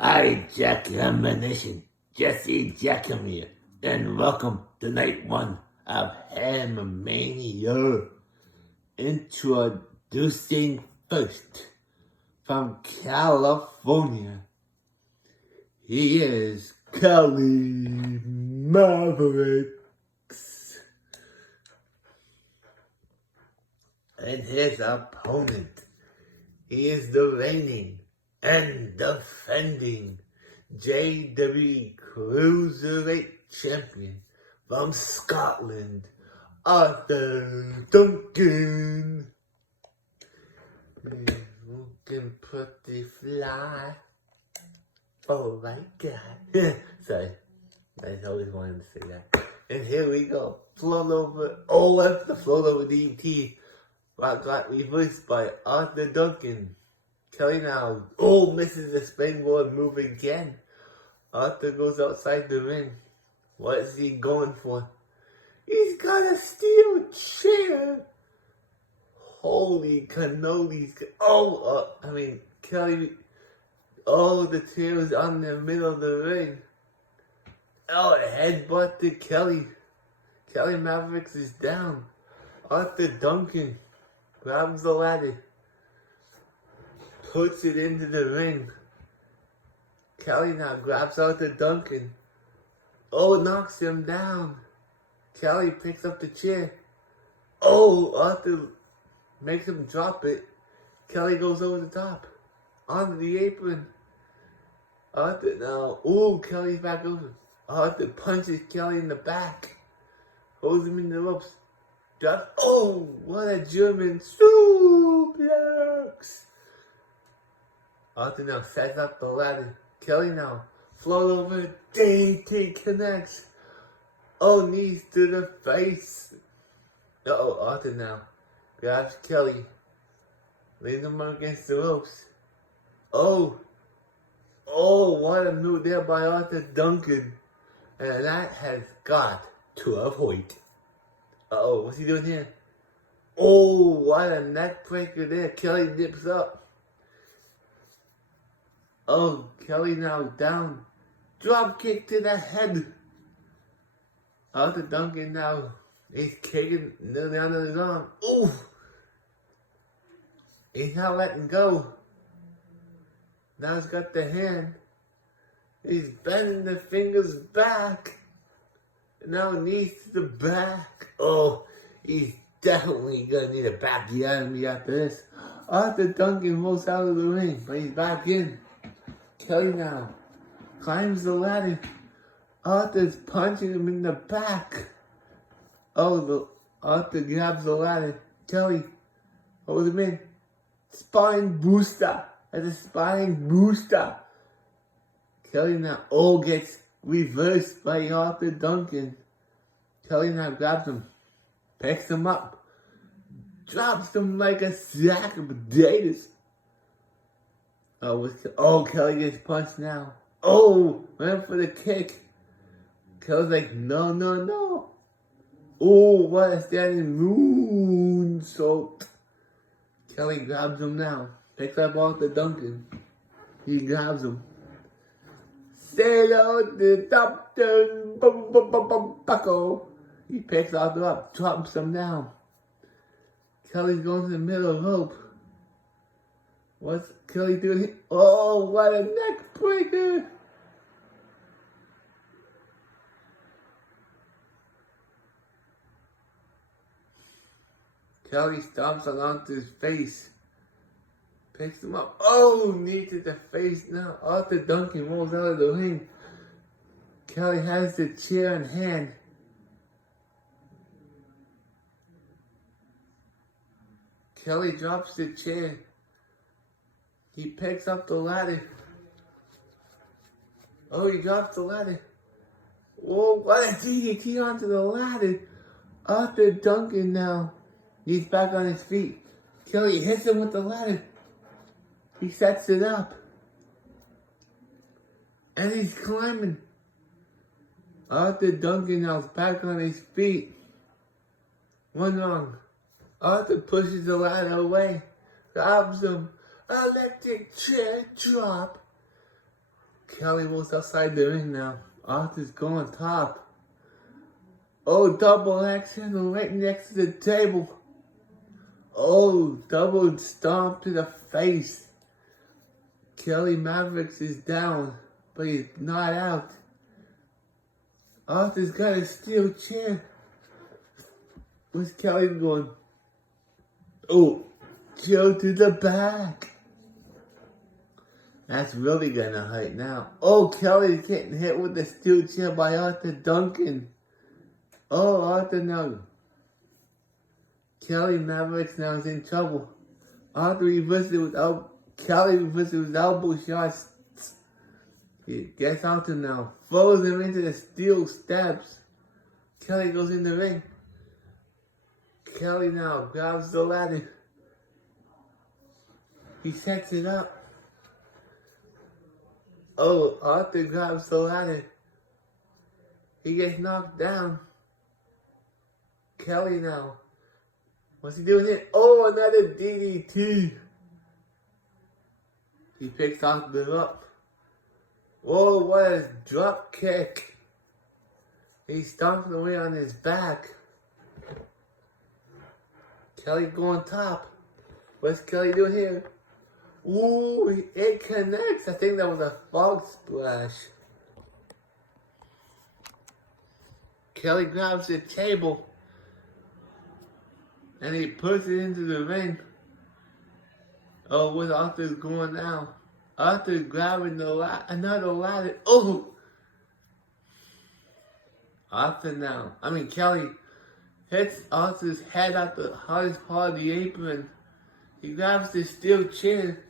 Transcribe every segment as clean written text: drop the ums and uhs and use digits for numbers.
Hi, Jackhammer Jesse Jackhammer here, and welcome to night one of Hammermania. Introducing first, from California, he is Kelly Mavericks, and his opponent, he is the reigning and defending JWE Cruiserweight Champion from Scotland, Arthur Duncan. Looking pretty fly. Oh my God. Sorry, I always wanted to say that. And here we go. Float over. Oh, that's the float over DT. Got reversed by Arthur Duncan. Kelly now, misses the springboard move again. Arthur goes outside the ring. What is he going for? He's got a steel chair. Holy cannolis. Kelly. Oh, the chair is on the middle of the ring. Oh, headbutt to Kelly. Kelly Mavericks is down. Arthur Duncan grabs the ladder. Puts it into the ring. Kelly now grabs out the Duncan. Knocks him down. Kelly picks up the chair. Arthur makes him drop it. Kelly goes over the top. Onto the apron. Arthur now. Kelly's back over. Arthur punches Kelly in the back. Holds him in the ropes. Drops. What a German suplex. Arthur now sets up the ladder. Kelly now float over. DT connects. Knees to the face. Arthur now grabs Kelly. Leans him against the ropes. What a move there by Arthur Duncan. And that has got to avoid. What's he doing here? What a neck breaker there. Kelly dips up. Kelly now down. Drop kick to the head. Arthur Duncan now. He's kicking nearly under his arm. He's not letting go. Now he's got the hand. He's bending the fingers back. Now knees to the back. He's definitely gonna need a backyotomy after this. Arthur Duncan rolls out of the ring, but he's back in. Kelly now climbs the ladder. Arthur's punching him in the back. Arthur grabs the ladder. Kelly holds him in. Spine booster. That's a spine booster. Kelly now gets reversed by Arthur Duncan. Kelly now grabs him. Picks him up. Drops him like a sack of potatoes. Kelly gets punched now. Went for the kick. Kelly's like, no. What a standing moonsault. Kelly grabs him now. Picks up Arthur Duncan. He grabs him. Sail out the top turn. Buckle. He picks Arthur up. Drops him down. Kelly's going to the middle of the rope. What's Kelly doing? What a neck breaker! Kelly stomps onto his face. Picks him up. Knee to the face now. Arthur Duncan rolls out of the ring. Kelly has the chair in hand. Kelly drops the chair. He picks up the ladder. He drops the ladder. What a DDT onto the ladder. Arthur Duncan now. He's back on his feet. Kelly hits him with the ladder. He sets it up. And he's climbing. Arthur Duncan now is back on his feet. One wrong. Arthur pushes the ladder away. Grabs him. Electric chair drop. Kelly was outside the ring now. Arthur's going top. Oh, double axe handle right next to the table. Oh, double stomp to the face. Kelly Mavericks is down, but he's not out. Arthur's got a steel chair. Where's Kelly going? Oh, Joe to the back. That's really gonna hurt now. Oh, Kelly's getting hit with the steel chair by Arthur Duncan. Oh, Arthur now. Kelly Mavericks now is in trouble. Arthur reverses it with Kelly reverses with elbow shots. He gets Arthur now. Throws him into the steel steps. Kelly goes in the ring. Kelly now grabs the ladder. He sets it up. Oh, Arthur grabs the ladder. He gets knocked down. Kelly now. What's he doing here? Oh, another DDT. He picks Arthur up. Whoa, what a drop kick. He's stomping away on his back. Kelly going top. What's Kelly doing here? Ooh, it connects. I think that was a fog splash. Kelly grabs the table and he puts it into the ring. Oh, where's Arthur's going now? Arthur's grabbing another ladder. Oh! Kelly hits Arthur's head at the hardest part of the apron. He grabs the steel chair,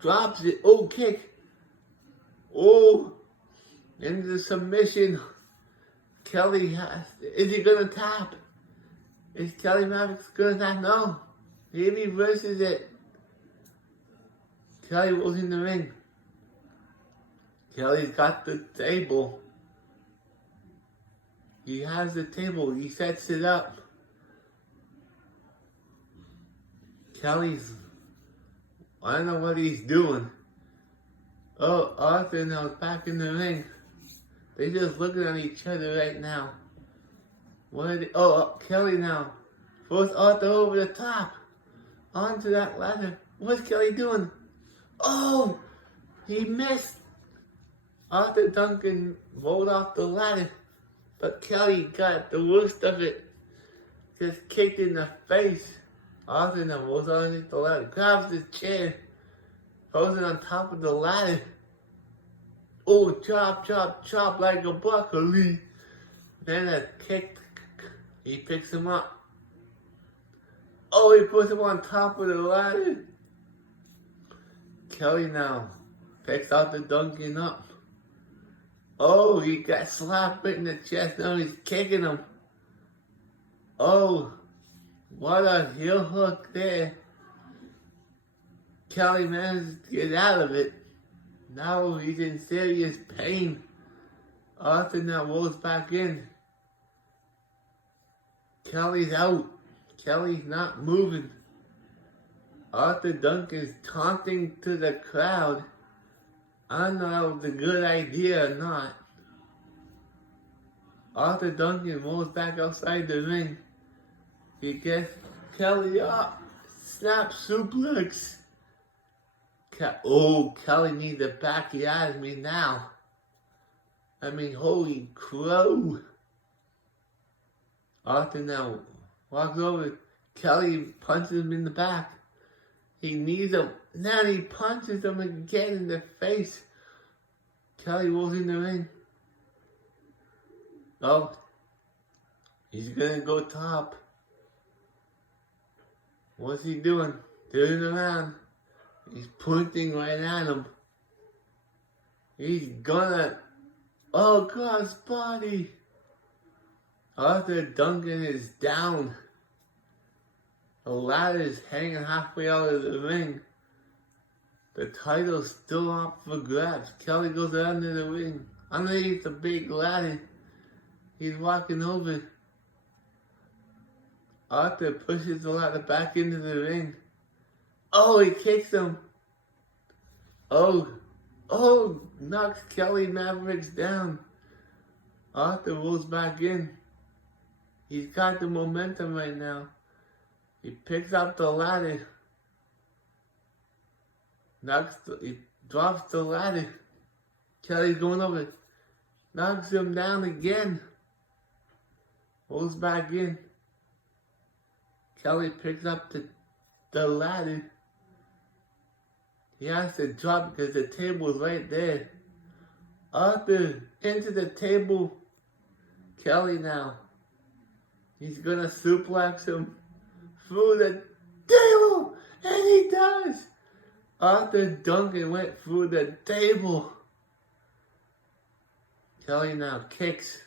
drops it. Oh, kick. Oh, into the submission. Is he gonna tap? Is Kelly Mavericks gonna tap? No. He reverses it. Kelly was in the ring. Kelly's got the table. He has the table. He sets it up. I don't know what he's doing. Oh, Arthur now is back in the ring. They're just looking at each other right now. Kelly now throws Arthur over the top. Onto that ladder. What's Kelly doing? Oh, he missed. Arthur Duncan rolled off the ladder, but Kelly got the worst of it. Just kicked in the face. Arthur now rolls underneath the ladder, grabs the chair, throws it on top of the ladder. Oh, chop, chop, chop like a broccoli. Then a kick. He picks him up. Oh, he puts him on top of the ladder. Kelly now picks Arthur Duncan up. Oh, he got slapped in the chest. Now he's kicking him. Oh, what a heel hook there. Kelly managed to get out of it. Now he's in serious pain. Arthur now rolls back in. Kelly's out. Kelly's not moving. Arthur Duncan's taunting to the crowd. I don't know if it's a good idea or not. Arthur Duncan rolls back outside the ring. He gets Kelly up. Snap suplex. Kelly needs to back you out of me now. Holy crow. Arthur now walks over. Kelly punches him in the back. He needs him. Now he punches him again in the face. Kelly rolls in the ring. Oh, he's gonna go top. What's he doing? Turning around. He's pointing right at him. He's gonna... Oh, God's body. Arthur Duncan is down. The ladder is hanging halfway out of the ring. The title's still up for grabs. Kelly goes under the ring. Underneath the big ladder. He's walking over. Arthur pushes the ladder back into the ring. Oh, he kicks him. Oh, Oh, knocks Kelly Mavericks down. Arthur rolls back in. He's got the momentum right now. He picks up the ladder. He drops the ladder. Kelly's going over. Knocks him down again. Rolls back in. Kelly picks up the ladder. He has to drop because the table's right there. Arthur into the table. Kelly now. He's gonna suplex him through the table. And he does. Arthur Duncan went through the table. Kelly now kicks.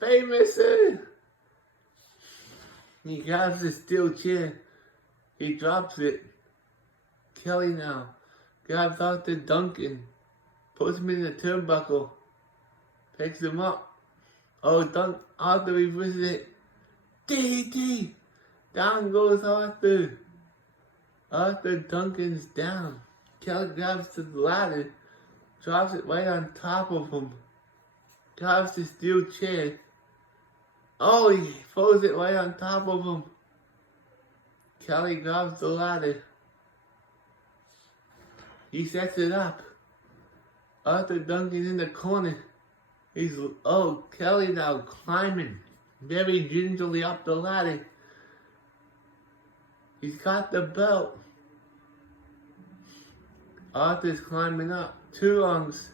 Famous. He grabs the steel chair. He drops it. Kelly now grabs Arthur Duncan. Puts him in the turnbuckle. Picks him up. Oh, Arthur reverses it. DDT. Down goes Arthur. Arthur Duncan's down. Kelly grabs the ladder. Drops it right on top of him. Grabs the steel chair. Oh, he throws it right on top of him. Kelly grabs the ladder. He sets it up. Arthur Duncan in the corner. Kelly now climbing very gingerly up the ladder. He's got the belt. Arthur's climbing up. 2 rungs.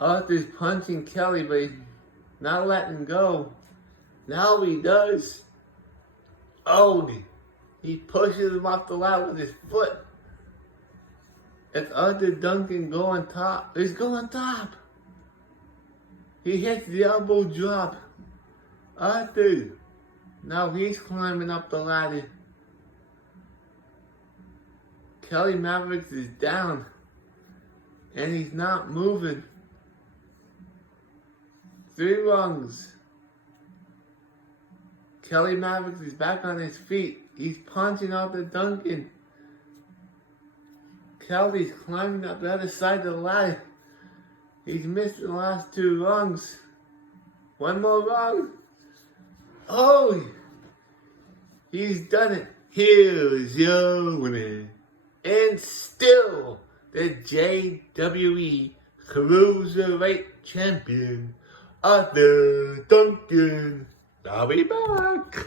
Arthur's punching Kelly, but he's not letting go. Now he does. He pushes him off the ladder with his foot. It's Arthur Duncan going top. He's going top. He hits the elbow drop. Arthur. Now he's climbing up the ladder. Kelly Mavericks is down. And he's not moving. 3 rungs. Kelly Mavericks is back on his feet. He's punching Arthur Duncan. Kelly's climbing up the other side of the ladder. He's missed the last 2 rungs. 1 more rung. He's done it. Here's your winner. And still the JWE Cruiserweight Champion, Arthur Duncan. I'll be back.